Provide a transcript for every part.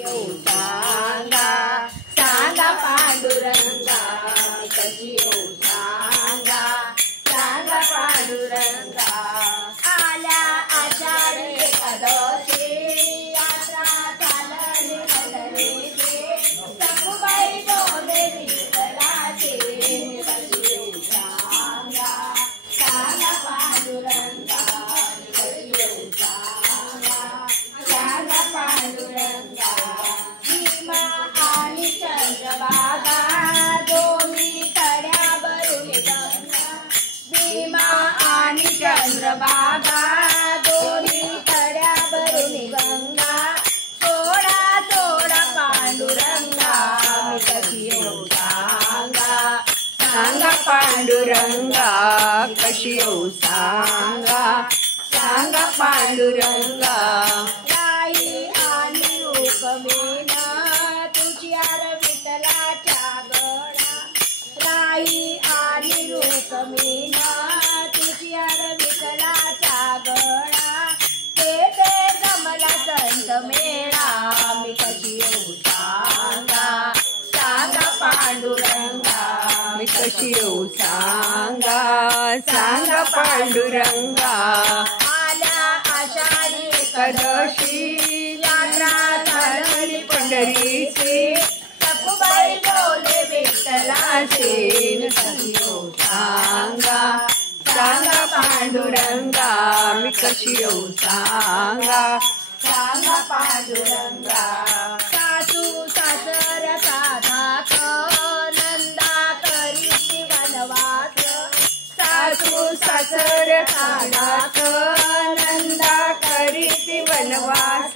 सांगा सांगा पांडुरंगा कशी येऊ सांगा सांगा पांडुरंगा आल्या आषाढी एकादशी यात्रा चालली पंढरीची सखुबाई बोले विठ्ठलाची कशी येऊ सांगा सांगा पांडुरंगा कशी येऊ सांगा सांगा पांडुरंगा भीमा आणि चंद्रभागा दोन्ही तड्यावरून गंगा भीमा आणि चंद्रभागा दोन्ही तड्यावरून गंगा सोडा सोडा पांडुरंगा मी कशी येऊ सांगा सांगा पांडुरंगा कशी येऊ सांगा सांगा पांडुरंगा राई आणि रुक्मिणी तुझ्यार विठ्ठलाच्या गळा राई आणि रुक्मिणी तुझ्यार विठ्ठलाच्या गळा ते गमला संत मेळा मी कशी येऊ सांगा सांगा पांडुरंगा मी कशी येऊ सांगा सांगा पांडुरंगा आल्या आषाढी एकादशी यात्रा चालली पंढरीची सखुबाई बोले विठ्ठलाची कशी येऊ सांगा सांगा पांडुरंगा मी कशी येऊ सांगा सांगा पांडुरंगा सासू सासऱ्याचा धाक नंदा करीची वनवास सासू सासऱ्याचा धाक नंदा करीची वनवास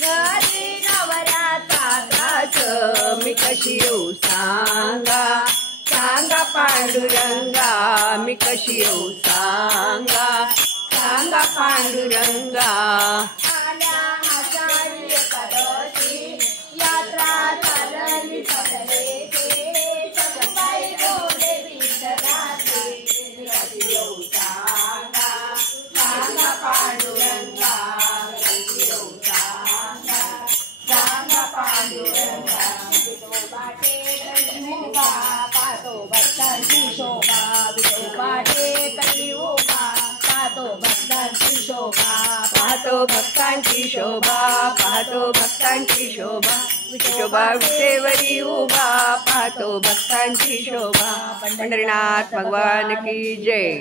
घरी नवऱ्याचा त्रास मी कशी येऊ सांगा सांगा पांडुरंगा मी कशी येऊ सांगा सांगा पांडुरंगा आल्या आषाढी एकादशी यात्रा चालली पंढरीची सखुबाई बोले विठ्ठलाची मी कशी येऊ सांगा सांगा पांडुरंगा कशी येऊ सांगा सांगा पांडुरंगा विठोबाटे कलियुगा पाहतो भक्तांची शोभा विठोबाटे कलियुगा पाहतो भक्तांची शोभा पाहतो भक्तांची शोभा पाहतो भक्तांची शोभा विठोबा विटेवरी उभा पाहतो भक्तांची शोभा पंढरीनाथ भगवान की जय।